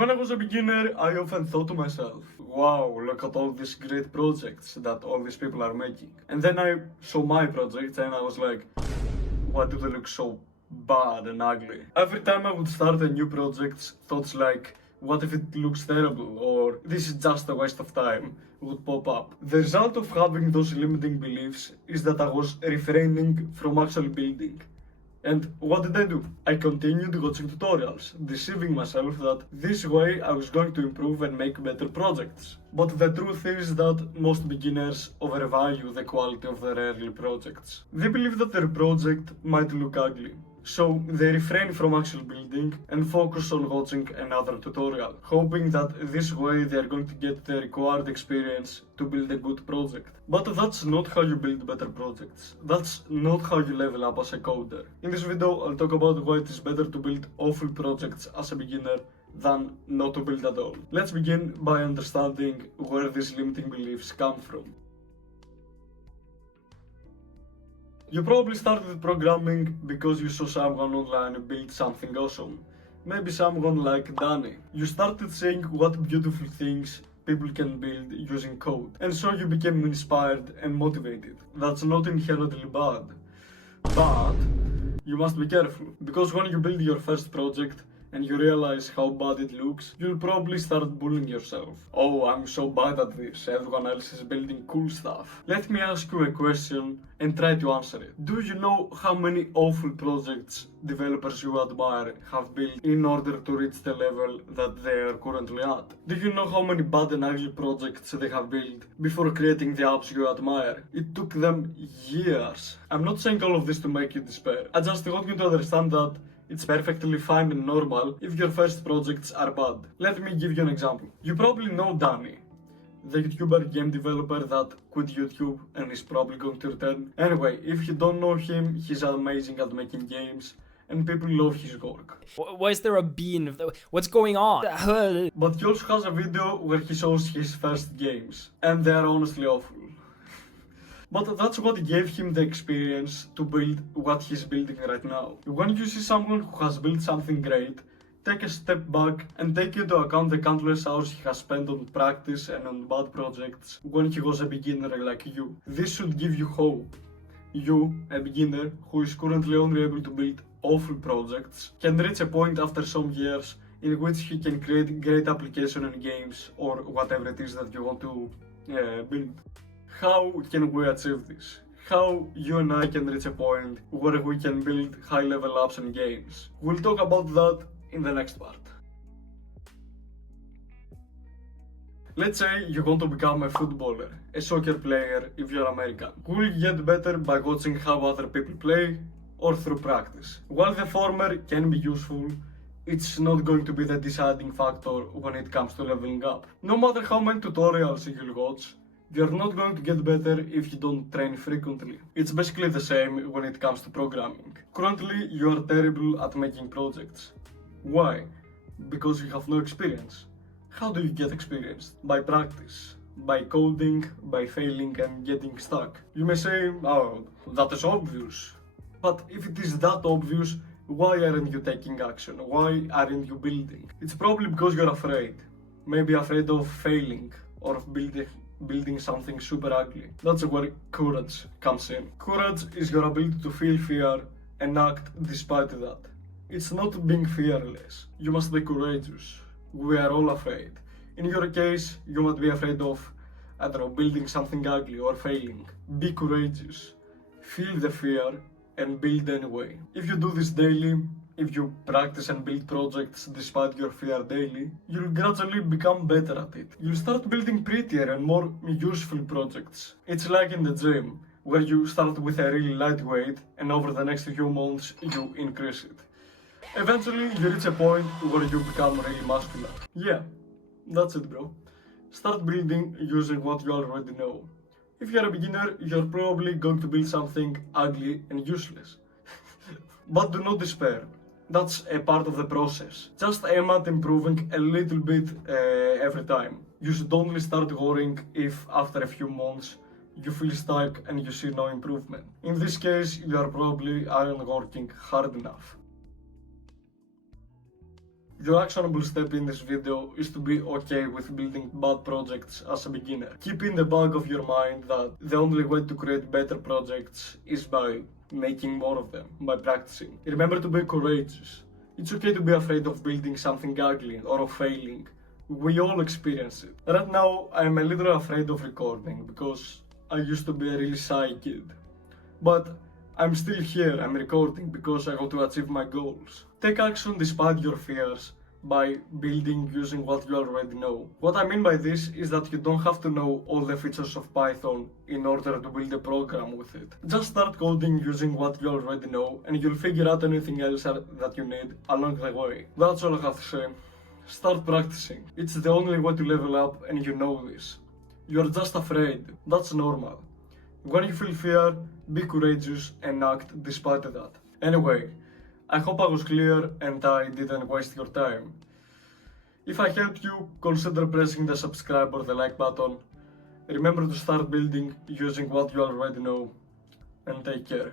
When I was a beginner, I often thought to myself, wow, look at all these great projects that all these people are making. And then I saw my projects and I was like, why do they look so bad and ugly? Every time I would start a new project, thoughts like, what if it looks terrible, or this is just a waste of time, would pop up. The result of having those limiting beliefs is that I was refraining from actually building. And what did I do? I continued watching tutorials, deceiving myself that this way I was going to improve and make better projects. But the truth is that most beginners overvalue the quality of their early projects. They believe that their project might look ugly, so they refrain from actual building and focus on watching another tutorial, hoping that this way they are going to get the required experience to build a good project. But that's not how you build better projects. That's not how you level up as a coder. In this video, I'll talk about why it is better to build awful projects as a beginner than not to build at all. Let's begin by understanding where these limiting beliefs come from. You probably started programming because you saw someone online build something awesome. Maybe someone like Danny. You started seeing what beautiful things people can build using code, and so you became inspired and motivated. That's not inherently bad. But you must be careful, because when you build your first project and you realize how bad it looks, you'll probably start bullying yourself. Oh, I'm so bad at this, everyone else is building cool stuff. Let me ask you a question and try to answer it. Do you know how many awful projects developers you admire have built in order to reach the level that they are currently at? Do you know how many bad and ugly projects they have built before creating the apps you admire? It took them years. I'm not saying all of this to make you despair. I just want you to understand that it's perfectly fine and normal if your first projects are bad. Let me give you an example. You probably know Danny, the YouTuber game developer that quit YouTube and is probably going to return. Anyway, if you don't know him, he's amazing at making games and people love his work. Why is there a bean? What's going on? But he also has a video where he shows his first games, and they are honestly awful. But that's what gave him the experience to build what he's building right now. When you see someone who has built something great, take a step back and take into account the countless hours he has spent on practice and on bad projects when he was a beginner like you. This should give you hope. You, a beginner who is currently only able to build awful projects, can reach a point after some years in which he can create great applications and games or whatever it is that you want to build. How can we achieve this? How you and I can reach a point where we can build high-level apps and games? We'll talk about that in the next part. Let's say you want to become a footballer, a soccer player if you're American. Will you get better by watching how other people play or through practice? While the former can be useful, it's not going to be the deciding factor when it comes to leveling up. No matter how many tutorials you'll watch, you're not going to get better if you don't train frequently. It's basically the same when it comes to programming. Currently, you are terrible at making projects. Why? Because you have no experience. How do you get experience? By practice. By coding, by failing and getting stuck. You may say, oh, that is obvious. But if it is that obvious, why aren't you taking action? Why aren't you building? It's probably because you're afraid. Maybe afraid of failing or of building something super ugly. That's where courage comes in. Courage is your ability to feel fear and act despite that. It's not being fearless. You must be courageous. We are all afraid. In your case, you might be afraid of, I don't know, building something ugly or failing. Be courageous. Feel the fear and build anyway. If you do this daily, if you practice and build projects despite your fear daily, you'll gradually become better at it. You'll start building prettier and more useful projects. It's like in the gym, where you start with a really lightweight and over the next few months you increase it. Eventually you reach a point where you become really muscular. Yeah, that's it, bro. Start building using what you already know. If you're a beginner, you're probably going to build something ugly and useless. But do not despair. That's a part of the process. Just aim at improving a little bit every time. You should only start worrying if after a few months you feel stuck and you see no improvement. In this case, you are probably aren't working hard enough. Your actionable step in this video is to be okay with building bad projects as a beginner. Keep in the back of your mind that the only way to create better projects is by making more of them, by practicing. Remember to be courageous. It's okay to be afraid of building something ugly or of failing. We all experience it. Right now, I'm a little afraid of recording because I used to be a really shy kid. But I'm still here, I'm recording because I want to achieve my goals. Take action despite your fears by building using what you already know. What I mean by this is that you don't have to know all the features of Python in order to build a program with it. Just start coding using what you already know and you'll figure out anything else that you need along the way. That's all I have to say. Start practicing. It's the only way to level up and you know this. You're just afraid. That's normal. When you feel fear, be courageous and act despite that. Anyway, I hope I was clear and I didn't waste your time. If I helped you, consider pressing the subscribe or the like button. Remember to start building using what you already know, and take care.